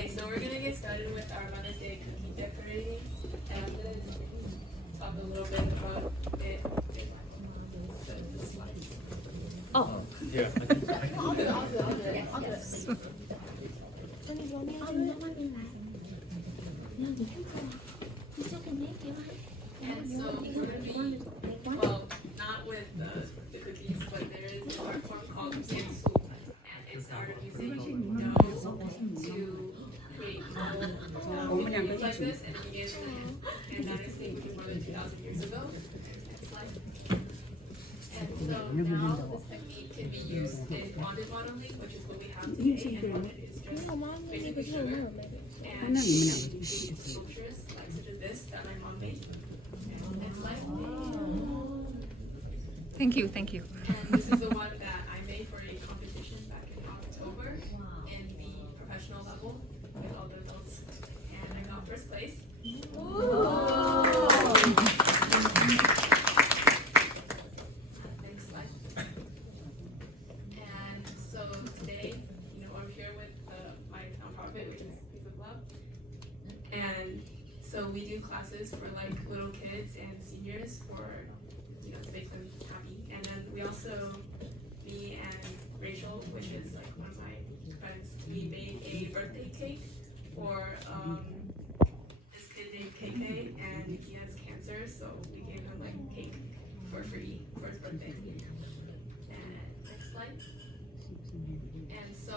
Okay, so we're gonna get started with our Mother's Day cookie decorating, and I'm gonna talk a little bit about it. The slides. Oh, Yeah. I'll do it. And so we're gonna be, well, not with the cookies, but there is an art form called music school, and it's the art of using dough to create little figurines like this, and it began in dynasty, which is more than 2,000 years ago. It's like, and so now this technique can be used in bonded modeling, which is what we have today, and bonded is just basically sugar. And sculptures like such as this that my mom made. Next slide. thank you, thank you. And this is the one that I made for a competition back in October in the professional level with all the adults. And I got first place. Next slide. And so today, I'm here with my nonprofit, which is Piece of Love. And so we do classes for like little kids and seniors for, to make them happy. And then we also, me and Rachel, which is like one of my friends, we made a birthday cake for this kid named KK, and he has cancer, so we gave him like cake for free for his birthday. And next slide. And so,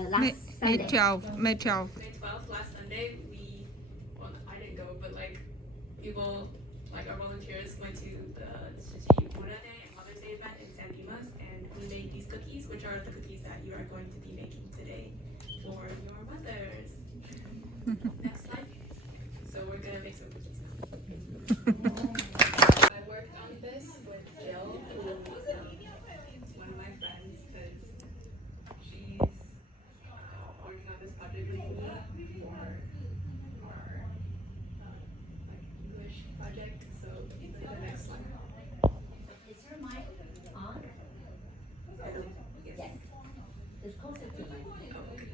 when was this? May 12, May 12. May 12th, last Sunday, I didn't go, but like people, like our volunteers went to the Sushi Buddha Day and Mother's Day event in San Dimas, and we made these cookies, which are the cookies that you are going to be making today for your mothers. Next slide. So we're gonna make some cookies now. I worked on this with Jill, who is one of my friends, because she's working on this project with me for our English project. So the next slide. Is your mic on? Yes. It's closer to the mic.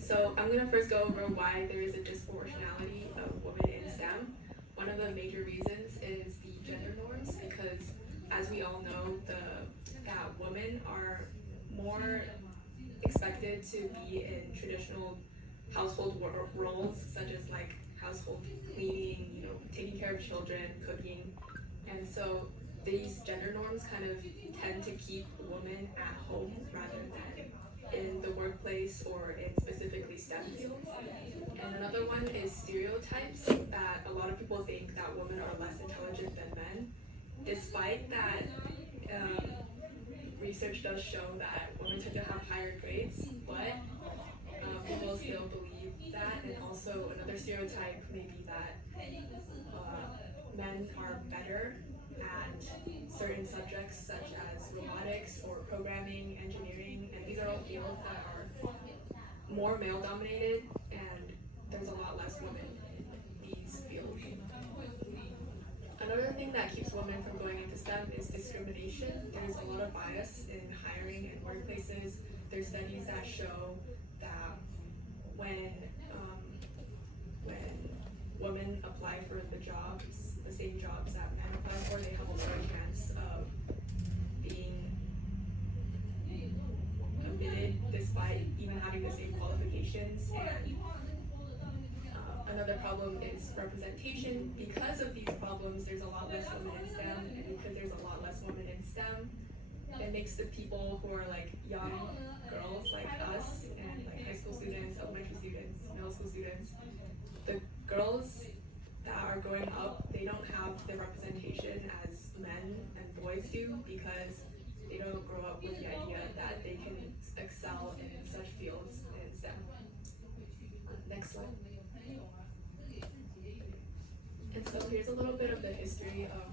So I'm gonna first go over why there is a disproportionality of women in STEM. One of the major reasons is the gender norms, because as we all know, that women are more expected to be in traditional household roles, such as like household cleaning, taking care of children, cooking. And so these gender norms kind of tend to keep women at home rather than in the workplace or in specifically STEM fields. And another one is stereotypes, that a lot of people think that women are less intelligent than men, despite that research does show that women tend to have higher grades, but people still believe that. And also another stereotype may be that men are better at certain subjects such as robotics or programming, engineering, and these are all fields that are more male dominated, and there's a lot less women in these fields. Another thing that keeps women from going into STEM is discrimination. There's a lot of bias in hiring and workplaces. There's studies that show that when women apply for the jobs, the same jobs that men apply for, they have a lower chance of being admitted despite even having the same qualifications. And another problem is representation. Because of these problems, there's a lot less women in STEM, and because there's a lot less women in STEM, it makes the people who are like young girls like us and like high school students, elementary students, middle school students, the girls that are growing up, they don't have the representation as men and boys do, because they don't grow up with the idea that they can excel in such fields in STEM. Next slide. And so here's a little bit of the history of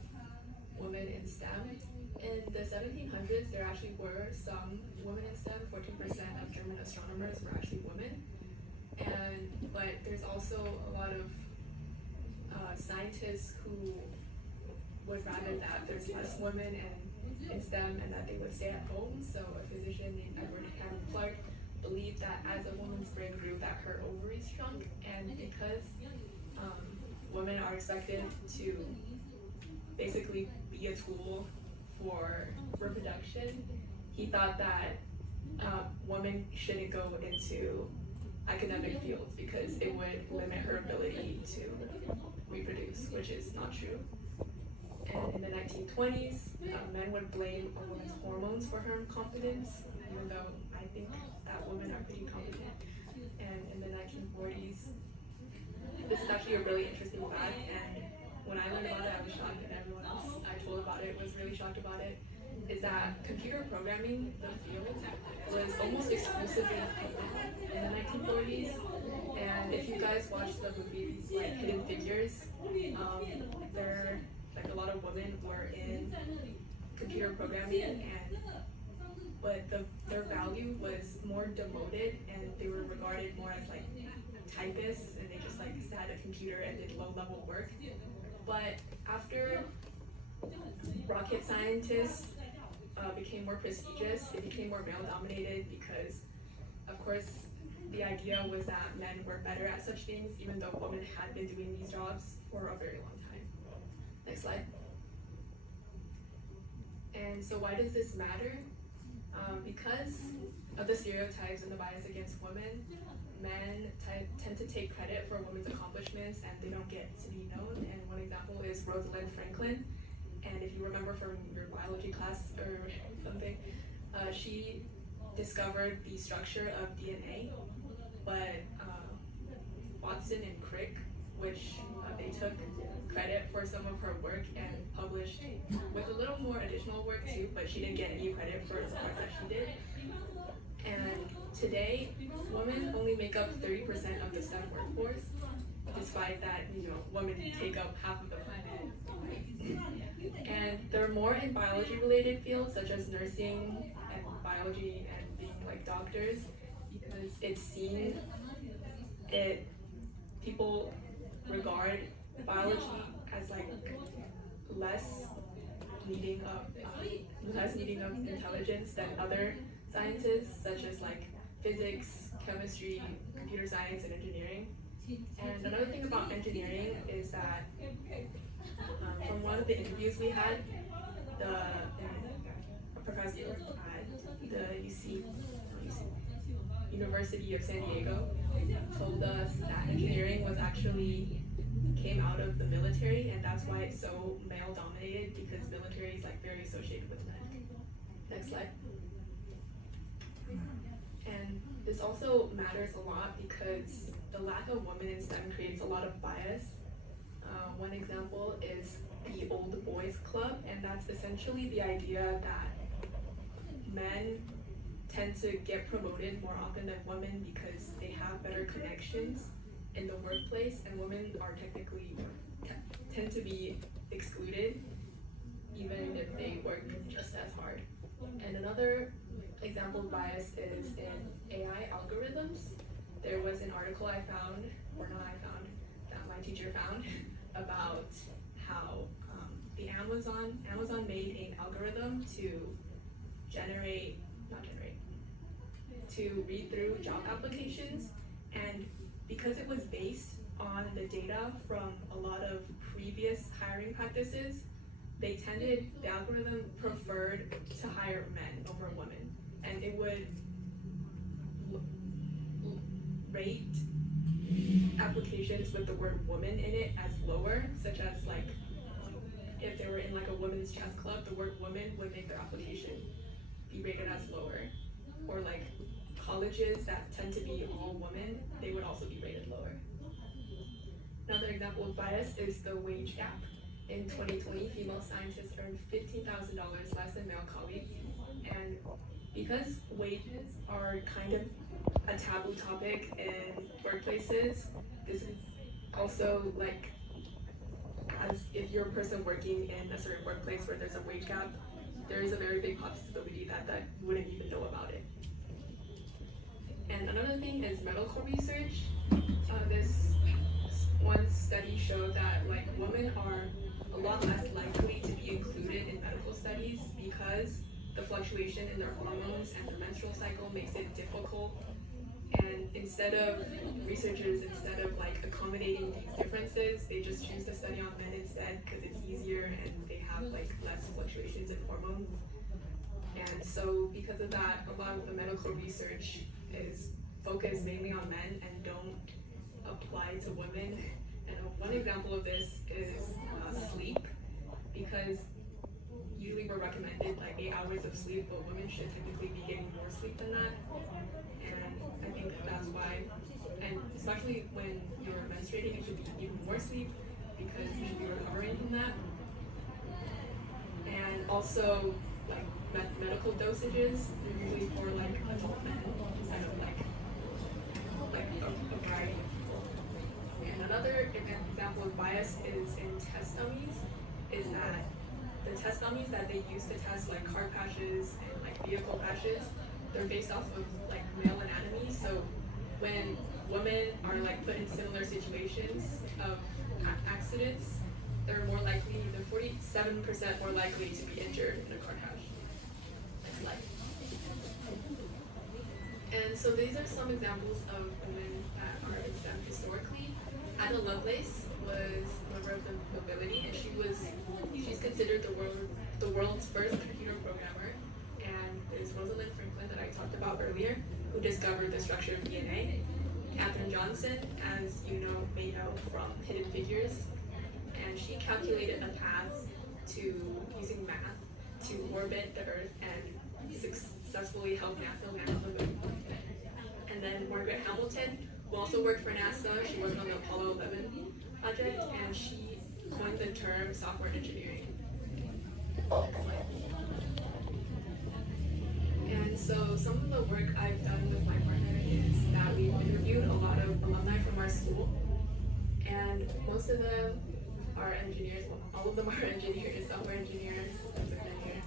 women in STEM. In the 1700s, there actually were some women in STEM. 14% of German astronomers were actually women. But there's also a lot of scientists who would rather that there's less women in in STEM and that they would stay at home. So a physician named Edward Hammond Clark believed that as a woman's brain grew, that her ovaries shrunk, and because women are expected to basically be a tool for reproduction, he thought that women shouldn't go into academic fields because it would limit her ability to reproduce, which is not true. And in the 1920s, men would blame a woman's hormones for her incompetence, even though I think that women are pretty competent. And in the 1940s, this is actually a really interesting fact, and when I learned about it, I was shocked, and everyone else I told about it was really shocked about it, is that computer programming, the field, was almost exclusively in the 1940s. And if you guys watch the movies like Hidden Figures, there like a lot of women were in computer programming, but their value was more demoted, and they were regarded more as like typists, and they just like sat at a computer and did low-level work. But after rocket scientists became more prestigious, it became more male-dominated because, of course, the idea was that men were better at such things, even though women had been doing these jobs for a very long time. Next slide. And so why does this matter? Because of the stereotypes and the bias against women, men tend to take credit for women's accomplishments and they don't get to be known. And one example is Rosalind Franklin. And if you remember from your biology class or something, she discovered the structure of DNA, but Watson and Crick, which they took credit for some of her work and published with a little more additional work too, but she didn't get any credit for the work that she did. And today, women only make up 30% of the STEM workforce, despite that, women take up half of the planet. And they're more in biology-related fields such as nursing and biology and being like doctors, because it's seen, people regard biology as like less needing of intelligence than other sciences such as like physics, chemistry, computer science, and engineering. And another thing about engineering is that from one of the interviews we had, a professor at the University of San Diego told us that engineering was actually came out of the military, and that's why it's so male dominated, because military is like very associated with men. Next slide. And this also matters a lot because the lack of women in STEM creates a lot of bias. One example is the Old Boys Club, and that's essentially the idea that men tend to get promoted more often than women because they have better connections in the workplace, and women are technically tend to be excluded even if they work just as hard. And another example of bias is in AI algorithms. There was an article I found, that my teacher found, about how Amazon made an algorithm to to read through job applications, and because it was based on the data from a lot of previous hiring practices, the algorithm preferred to hire men over women, and it would rate applications with the word woman in it as lower, such as like if they were in like a women's chess club, the word woman would make their application be rated as lower. Or like colleges that tend to be all women, they would also be rated lower. Another example of bias is the wage gap. In 2020, female scientists earned $15,000 less than male colleagues, and because wages are kind of a taboo topic in workplaces, this is also like, as if you're a person working in a certain workplace where there's a wage gap, there is a very big possibility that you wouldn't even know about it. And another thing is medical research. one study showed that like women are a lot less likely to be included in medical studies because the fluctuation in their hormones and their menstrual cycle makes it difficult. And instead of like accommodating these differences, they just choose to study on men instead because it's easier and they have like less fluctuations in hormones. And so because of that, a lot of the medical research is focused mainly on men and don't apply to women. And one example of this is sleep, because usually we're recommended like 8 hours of sleep, but women should typically be getting more sleep than that. And I think that's why, and especially when you're menstruating, it should be even more sleep because you should be recovering from that. And also, like medical dosages, they're usually for like adult men instead of like a variety of people. And another example of bias is in test dummies, is that the test dummies that they use to test like car crashes and like vehicle crashes, they're based off of like male anatomy. So when women are like put in similar situations of accidents, they're 47% more likely to be injured in a car crash. Next slide. And so these are some examples of women that are in STEM historically. Ada Lovelace was a member of the nobility, and she's considered the world's first computer programmer. And there's Rosalind Franklin that I talked about earlier, who discovered the structure of DNA. Katherine Johnson, as may know from Hidden Figures, and she calculated a path using math to orbit the Earth and successfully help NASA land on the moon. And then Margaret Hamilton, who also worked for NASA, she worked on the Apollo 11 project, and she coined the term software engineering. And so some of the work I've done with my partner is that we've interviewed a lot of alumni from our school, and most of them are engineers. Well, all of them are engineers, software engineers. That's a engineer.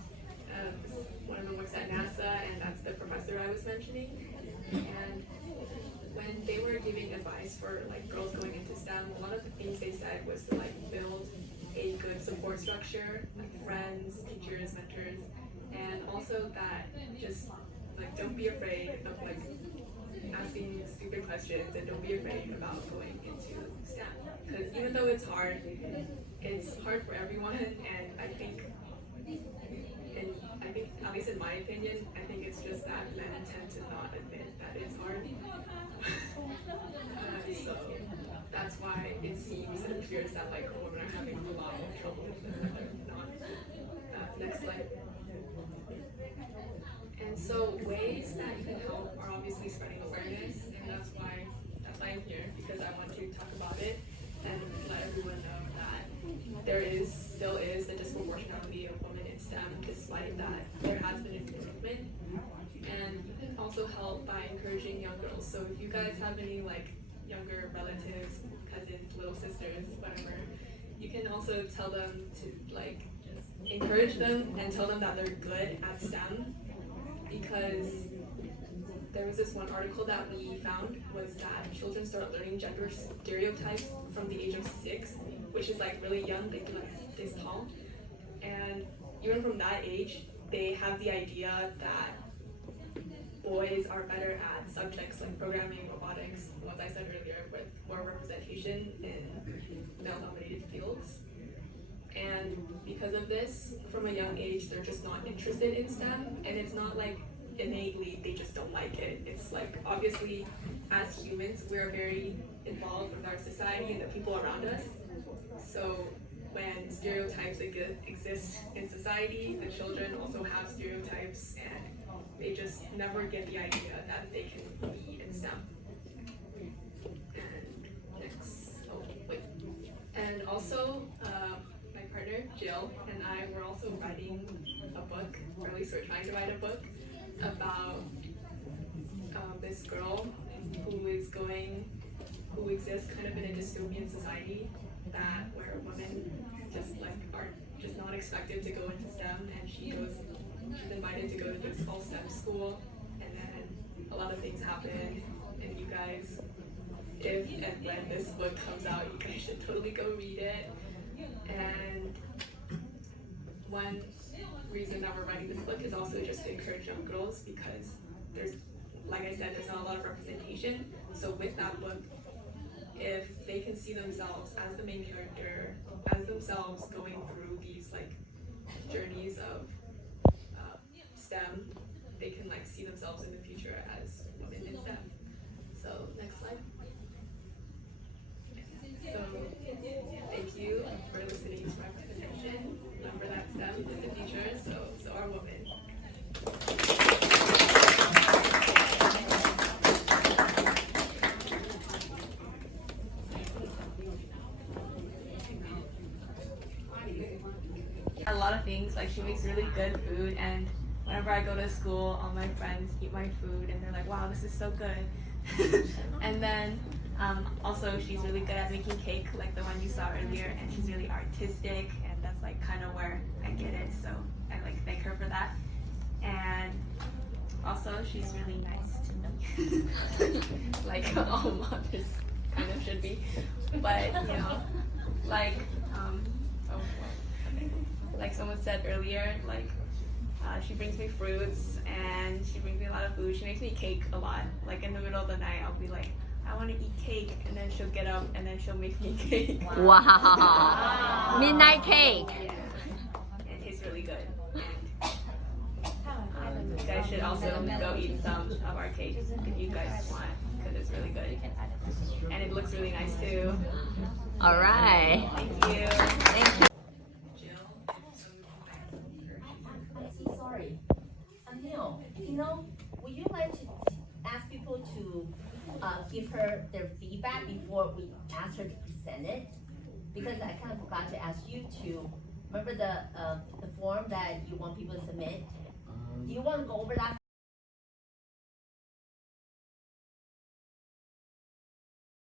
One of them works at NASA, and that's the professor I was mentioning. And when they were giving advice for like girls going into STEM, a lot of the things they said was to like build a good support structure, like friends, teachers, mentors, and also that just like don't be afraid of like asking stupid questions, and don't be afraid about going into STEM, because even though it's hard for everyone. And I think at least in my opinion, I think it's just that men tend to not admit that it's hard. So that's why it appears that like women are having a lot of trouble with this and they're not. Next slide. And so ways that you can help are obviously spreading awareness, and that's why I'm here, because I want to talk about it and let everyone know that there still is a disproportionality of women in STEM, despite that there has been improvement. And you can also help by encouraging young girls. So if you guys have any like younger relatives, cousins, little sisters, whatever, you can also tell them to like encourage them and tell them that they're good at STEM, because there was this one article that we found was that children start learning gender stereotypes from the age of 6, which is like really young. They can like this tall, and even from that age, they have the idea that boys are better at subjects like programming, robotics, the ones I said earlier, with more representation in male-dominated fields. And because of this, from a young age, they're just not interested in STEM, and it's not like innately they just don't like it. It's like, obviously, as humans, we're very involved with our society and the people around us. So when stereotypes exist in society, the children also have stereotypes, and they just never get the idea that they can be in STEM. And next, and also, my partner Jill and I were also writing a book, or at least we're trying to write a book about this girl who exists kind of in a dystopian society, where women just like are just not expected to go into STEM, and she's invited to go to this all STEM school, and then a lot of things happen, and you guys if and when this book comes out, you guys should totally go read it. And one reason that we're writing this book is also just to encourage young girls because there's, like I said, there's not a lot of representation. So with that book, if they can see themselves as the main character, as themselves going through these like journeys of STEM, they can like see themselves in the future as women in STEM. So next slide. So thank you for listening to my presentation. Remember that STEM is the future, so are women. A lot of things, like she makes really good food, and whenever I go to school, all my friends eat my food and they're like, wow, this is so good. And then also she's really good at making cake, like the one you saw earlier, and she's really artistic, and that's like kind of where I get it, so I like thank her for that. And also she's really nice to me. Like all mothers kind of should be, but you know, like like someone said earlier, like she brings me fruits and she brings me a lot of food. She makes me cake a lot. Like in the middle of the night, I'll be like, I want to eat cake, and then she'll get up and then she'll make me cake. Wow. Midnight cake. Yeah. And it tastes really good. And you guys should also go eat some of our cake if you guys want, because it's really good. And it looks really nice too. All right. Thank you. Thank you. I'm so sorry. Neil, you know, would you like to ask people to give her their feedback before we ask her to present it? Because I kind of forgot to ask you to remember the form that you want people to submit. Do you want to go over that